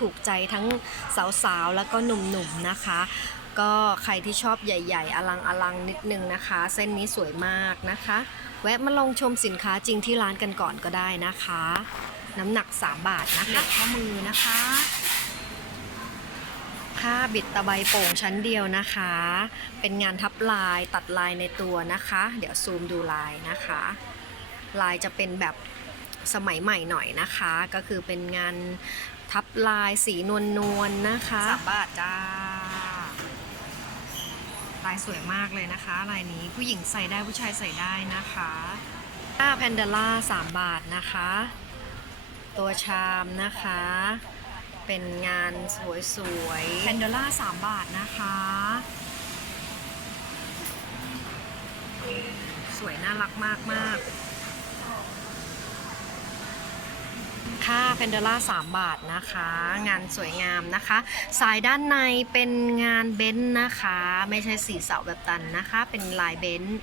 ถูกใจทั้งสาวๆ แล้วก็หนุ่มๆนะคะ ก็ใครที่ชอบใหญ่ ๆ อลังอลังนิดนึงนะคะ เส้นนี้สวยมากนะคะ แวะมาลองชมสินค้าจริงที่ร้านกันก่อนก็ได้นะคะ น้ำหนัก 3 บาทนะคะข้อมือนะคะผ้าบิดตะไบโป่งชั้นเดียวนะคะ เป็นงานทับลายตัดลายในตัวนะคะ เดี๋ยวซูมดูลายนะคะ ลายจะเป็นแบบสมัยใหม่หน่อยนะคะ ก็คือเป็นงาน ทับลายสีนวลนวลๆนะคะสามบาทจ้า ลายสวยมากเลยนะคะ ลายนี้ผู้หญิงใส่ได้ผู้ชายใส่ได้นะคะผ้าแพนเดล่า3บาทนะคะ ตัวชามนะคะ เป็นงานสวยๆแพนเดล่า3บาทนะคะ สวยน่ารักมากมากๆ ค่าแพนเดล่า3บาทนะคะ งานสวยงามนะคะ สายด้านในเป็นงานเบนซ์นะคะ ไม่ใช่สีเสาแบบตันนะคะ เป็นลายเบนซ์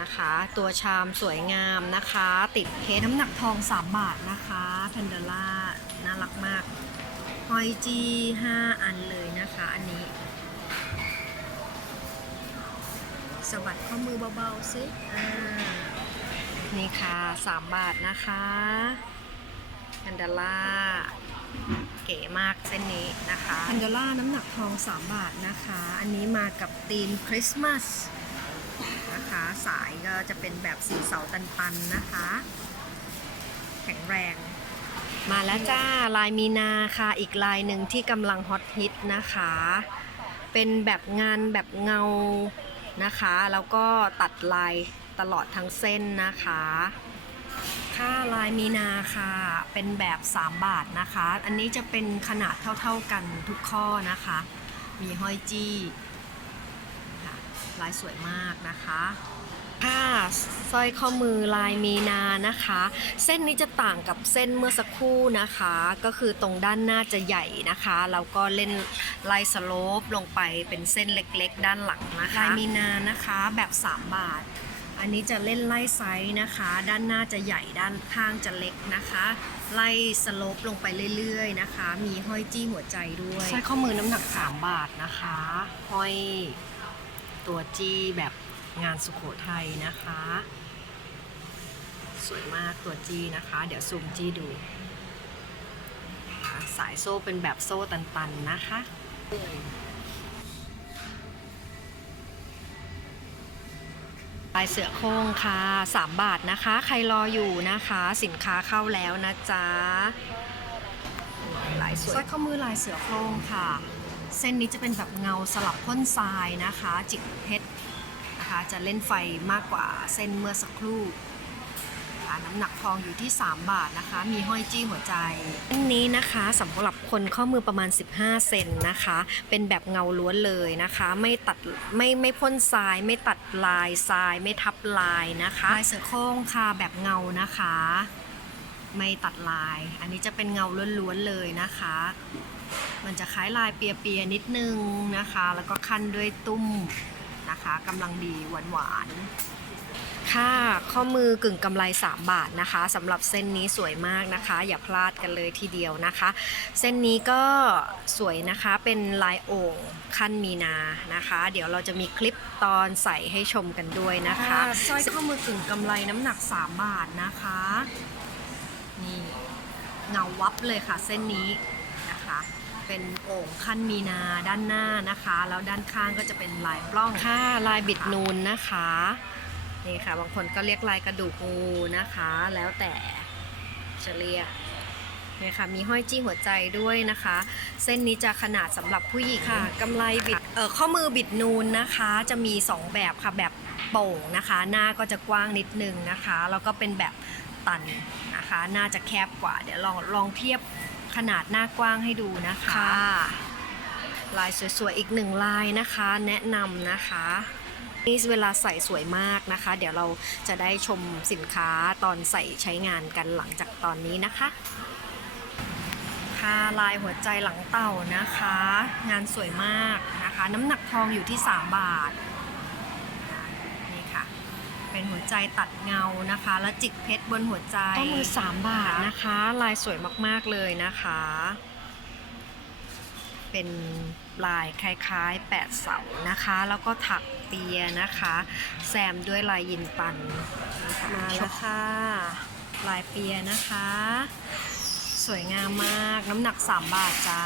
นะคะ ตัวชามสวยงามนะคะ ติดเคสน้ำหนักทอง 3 บาทนะคะแพนเดล่าน่ารักมากหอยจี5อันเลยนะคะ อันนี้สะบัดข้อมือเบาๆซิอ่านี่ค่ะ 3 บาทนะคะ นเดล่าเก๋มากเส้นนี้นะคะแพนเดล่าน้ำหนักทอง 3 บาทนะคะ อันนี้มากับธีมคริสต์มาสนะคะ สายก็จะเป็นแบบสีเสาตันๆนะคะ แข็งแรง มาแล้วจ้า ลายมีนาค่ะ อีกลายหนึ่งที่กำลังฮอตฮิตนะคะ เป็นแบบงานแบบเงานะคะ แล้วก็ตัดลายตลอดทั้งเส้นนะคะ ค่าลายมีนาค่ะ เป็นแบบ 3 บาทนะคะ อันนี้จะเป็นขนาดเท่าๆกันทุกข้อนะคะ มีห้อยจี้ลายสวยมากนะคะค่ะสร้อยข้อมือลายมีนานะคะ เส้นนี้จะต่างกับเส้นเมื่อสักครู่นะคะ ก็คือตรงด้านหน้าจะใหญ่นะคะแล้วก็เล่นลายสโลปลงไปเป็นเส้นเล็กๆ ด้านหลังนะคะลายมีนานะคะแบบ 3 บาท อันนี้จะเล่นไล่ไซส์นะคะ ด้านหน้าจะใหญ่ด้านข้างจะเล็กนะคะ ไล่สโลปลงไปเรื่อยๆนะคะ มีห้อยจี้หัวใจด้วยสร้อยข้อมือน้ำหนัก 3 บาทนะคะ ห้อยตัวจี้แบบงานสุโขทัยนะคะ สวยมากตัวจี้นะคะ เดี๋ยวซูมจี้ดู สายโซ่เป็นแบบโซ่ตันๆนะคะ ลายเสือโคร่งค่ะ 3 บาทนะคะ ใครรออยู่นะคะ สินค้าเข้าแล้วนะจ๊ะลายสวยสร้อยข้อมือลายเสือโคร่งค่ะ เส้นนี้จะเป็นแบบเงาสลับพ่นทรายนะคะ จิกเพชรนะคะ จะเล่นไฟมากกว่าเส้นเมื่อสักครู่ น้ำหนักทองอยู่ที่ 3 บาทนะคะ มีห้อยจี้หัวใจเส้นนี้นะคะสำหรับคนข้อมือประมาณ 15 เซนนะคะ เป็นแบบเงาล้วนเลยนะคะ ไม่ตัดไม่ไม่พ่นทราย ไม่ตัดลายทราย ไม่ทับลายนะคะลายเสือโคร่งค่ะแบบเงานะคะ ไม่ตัดลาย อันนี้จะเป็นเงาล้วนๆเลยนะคะ มันจะคล้ายลายเปียๆนิดนึงนะคะ แล้วก็ขั้นด้วยตุ้มนะคะกำลังดีหวานๆ ค่ะข้อมือกึ่งกำไร 3 บาทนะคะสำหรับเส้นนี้สวยมากนะคะ อย่าพลาดกันเลยทีเดียวนะคะ เส้นนี้ก็สวยนะคะเป็นลายโอ่งขั้นมีนานะคะ เดี๋ยวเราจะมีคลิปตอนใส่ให้ชมกันด้วยนะคะสร้อยข้อมือกึ่งกำไรน้ำหนัก 3 บาทนะคะนี่เงาวับเลยค่ะเส้นนี้นะคะเป็นโอ่งขั้นมีนาด้านหน้านะคะ แล้วด้านข้างก็จะเป็นลายปล้องค่ะลายบิดนูนนะคะ นี่ค่ะ บางคนก็เรียกลายกระดูกงูนะคะ แล้วแต่จะเรียกนี่ค่ะมีห้อยจี้หัวใจด้วยนะคะ เส้นนี้จะขนาดสำหรับผู้หญิงค่ะกำไรบิดเออข้อมือบิดนูนนะคะ จะมี 2 แบบค่ะแบบโป่งนะคะ หน้าก็จะกว้างนิดนึงนะคะแล้วก็เป็นแบบตันนะคะหน้าจะแคบกว่า เดี๋ยวลองลองเทียบขนาดหน้ากว้างให้ดูนะคะ ลายสวยๆอีกหนึ่งลายนะคะ แนะนำนะคะ นี่เวลาใส่สวยมากนะคะ เดี๋ยวเราจะได้ชมสินค้าตอนใส่ใช้งานกันหลังจากตอนนี้นะคะค่ะลายหัวใจหลังเต่านะคะ งานสวยมากนะคะ น้ำหนักทองอยู่ที่ 3 บาทนี่ค่ะ เป็นหัวใจตัดเงานะคะ แล้วจิกเพชรบนหัวใจข้อมือ 3 บาทนะคะ ลายสวยมากๆเลยนะคะ เป็น ลายคล้ายๆแปดเสานะคะ แล้วก็ถักเปียนะคะ แซมด้วยลายยินปันมาแล้วค่ะลายเปียนะคะ สวยงามมากน้ำหนัก 3 บาทจ้า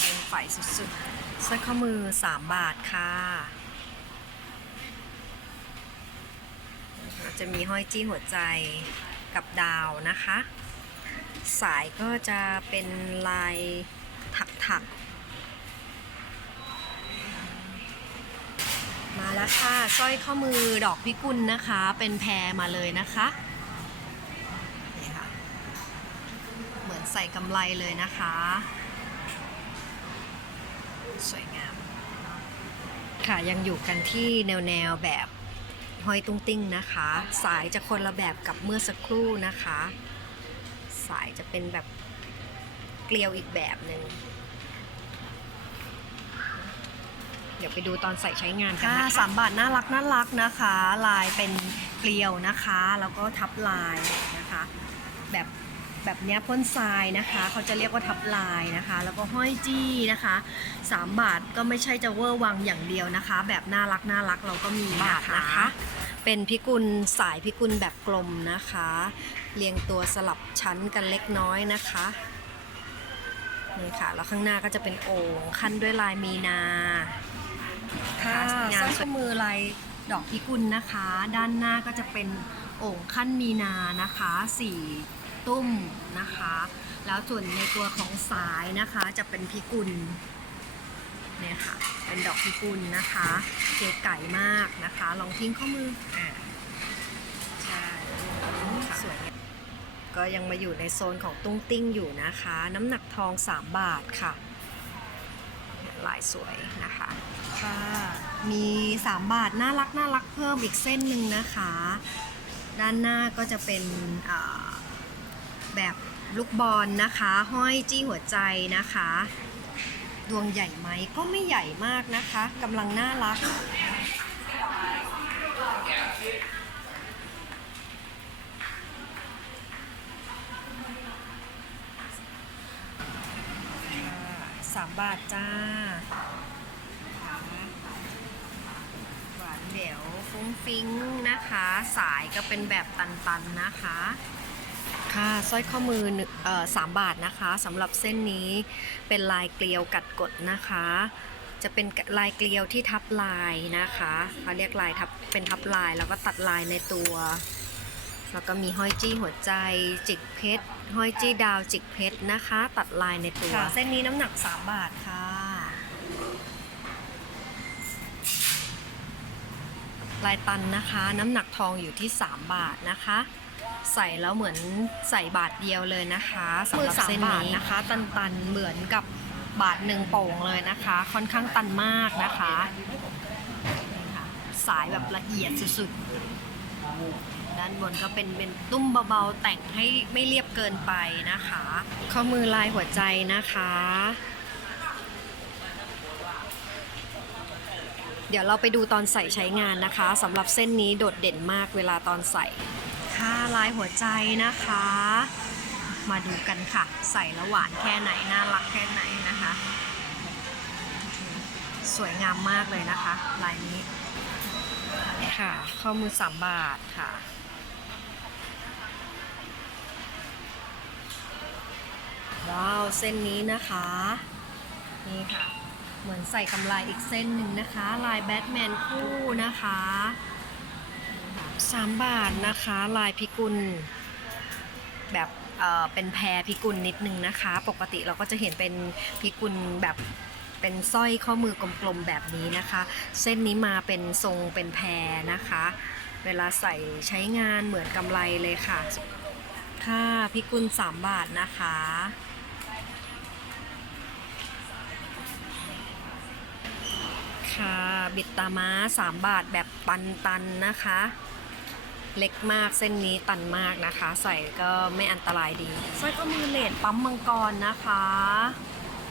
เป็นไฟสุดๆสร้อยข้อมือ 3 บาทค่ะ จะมีห้อยจี้หัวใจกับดาวนะคะ สายก็จะเป็นลาย ถักถักมาแล้วค่ะสร้อยข้อมือดอกพิกุลนะคะ เป็นแพรมาเลยนะคะนี่ค่ะเหมือนใส่กำไรเลยนะคะ สวยงาม ค่ะยังอยู่กันที่แนวแนวแบบห้อยตุ้งติ้งนะคะ สายจะคนละแบบกับเมื่อสักครู่นะคะ สายจะเป็นแบบ เกลียวอีกแบบหนึ่งเดี๋ยวไปดูตอนใส่ใช้งานกันนะคะสามบาทน่ารักน่ารักนะคะ ลายเป็นเกลียวนะคะ แล้วก็ทับลายนะคะ แบบแบบเนี้ยพ่นทรายนะคะ เขาจะเรียกว่าทับลายนะคะ แล้วก็ห้อยจี้นะคะ 3 บาทก็ไม่ใช่จะเวอร์วังอย่างเดียวนะคะ แบบน่ารักน่ารักเราก็มีนะคะ เป็นพิกุลสายพิกุลแบบกลมนะคะ เรียงตัวสลับชั้นกันเล็กน้อยนะคะ นี่ค่ะ แล้วข้างหน้าก็จะเป็นโอ่งขั้นด้วยลายมีนาค่ะงานข้อมือลายดอกพิกุลนะคะ ด้านหน้าก็จะเป็นโอ่งขั้นมีนานะคะสี่ตุ้มนะคะ แล้วส่วนในตัวของสายนะคะจะเป็นพิกุลเนี่ยค่ะ เป็นดอกพิกุลนะคะ เก๋ไก่มากนะคะ ลองทิ้งข้อมืออ่าใช่ค่ะสวยงามก็ ยังมาอยู่ในโซนของตุ้งติ้งอยู่นะคะ น้ำหนักทอง 3 บาทค่ะ ลายสวยนะคะค่ะมี 3 บาทน่ารักน่ารักเพิ่มอีกเส้นหนึ่งนะคะ ด้านหน้าก็จะเป็นแบบลูกบอลนะคะ ห้อยจี้หัวใจนะคะ ดวงใหญ่ไหมก็ไม่ใหญ่มากนะคะกำลังน่ารัก สามบาทจ้า หวานเดี๋ยวฟุ้งฟิ้งนะคะ สายก็เป็นแบบตันๆนะคะ ค่ะสร้อยข้อมือเอ่อสามบาทนะคะสำหรับเส้นนี้เป็นลายเกลียวกัดกดนะคะ จะเป็นลายเกลียวที่ทับลายนะคะเขาเรียกลายทับเป็นทับลายแล้วก็ตัดลายในตัว แล้วก็มีห้อยจี้หัวใจ จิกเพชร ห้อยจี้ดาวจิกเพชรนะคะ ตัดลายในตัว เส้นนี้น้ำหนัก 3 บาทค่ะ ลายตันนะคะ น้ำหนักทองอยู่ที่ 3 บาทนะคะ ใส่แล้วเหมือนใส่บาทเดียวเลยนะคะสำหรับเส้นนี้นะคะ ตันตันๆเหมือนกับบาทหนึ่งโป่งเลยนะคะ ค่อนข้างตันมากนะคะนี่ค่ะสายแบบละเอียดสุดๆ ด้านบนก็เป็นเป็นตุ้มเบาๆ แต่งให้ไม่เรียบเกินไปนะคะ ข้อมือลายหัวใจนะคะ เดี๋ยวเราไปดูตอนใส่ใช้งานนะคะสำหรับเส้นนี้โดดเด่นมากเวลาตอนใส่ ค่ะลายหัวใจนะคะ มาดูกันค่ะ ใส่แล้วหวานแค่ไหน น่ารักแค่ไหนนะคะ สวยงามมากเลยนะคะ ลายนี้ค่ะ ข้อมือสามบาทค่ะ ว้าวเส้นนี้นะคะ นี่ค่ะ เหมือนใส่กำไรอีกเส้นหนึ่งนะคะ ลายแบทแมนคู่นะคะ3บาทนะคะ ลายพิกุล แบบเออเป็นแพรพิกุลนิดนึงนะคะ ปกติเราก็จะเห็นเป็นพิกุลแบบเป็นสร้อยข้อมือกลมๆแบบนี้นะคะ เส้นนี้มาเป็นทรงเป็นแพรนะคะ เวลาใส่ใช้งานเหมือนกำไรเลยค่ะ ค่ะพิกุล3บาทนะคะ ค่ะบิดตาม้า 3 บาทแบบตันตันๆนะคะ เล็กมากเส้นนี้ตันมากนะคะ ใส่ก็ไม่อันตรายดีสร้อยข้อมือเลดปั๊มมังกรนะคะ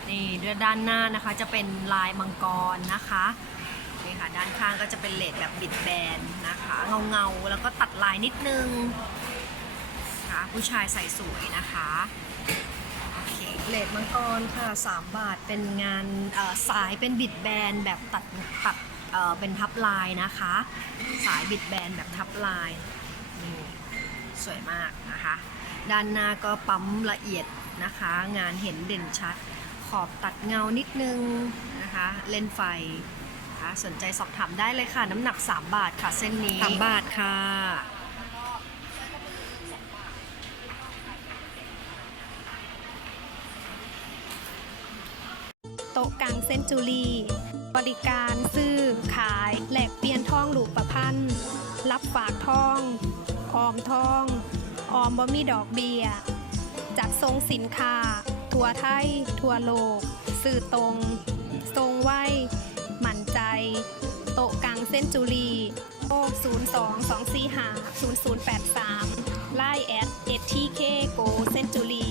นี่ด้วยด้านหน้านะคะจะเป็นลายมังกรนะคะนี่ค่ะด้านข้างก็จะเป็นเลดแบบบิดแบนนะคะ เงาเงาๆแล้วก็ตัดลายนิดนึงค่ะผู้ชายใส่สวยนะคะ เลดมังกรค่ะ 3 บาทเป็นงานสายเป็นบิดแบนแบบตัดตัดเป็นทับลายนะคะ สายบิดแบนแบบทับลายนี่สวยมากนะคะ ด้านหน้าก็ปั๊มละเอียดนะคะ งานเห็นเด่นชัด ขอบตัดเงานิดนึงนะคะ เล่นไฟนะคะสนใจสอบถามได้เลยค่ะ น้ำหนัก 3 บาทค่ะเส้นนี้ 3 บาทค่ะ ต๊ะกลางเซนจูรีบริการซื้อขายแหลกเปลี่ยนทองหลูประพันธ์รับฝากทอง ออมทอง ออมบ่มีดอกเบี้ย จัดทรงสินค้า ทัวไทย ทัวโลก สื่อตรง ทรงไว้มั่นใจ โต๊ะกลางเส้นจุรีโทร02 245 0083 ไลน์แอด STK Go เส้นจุรี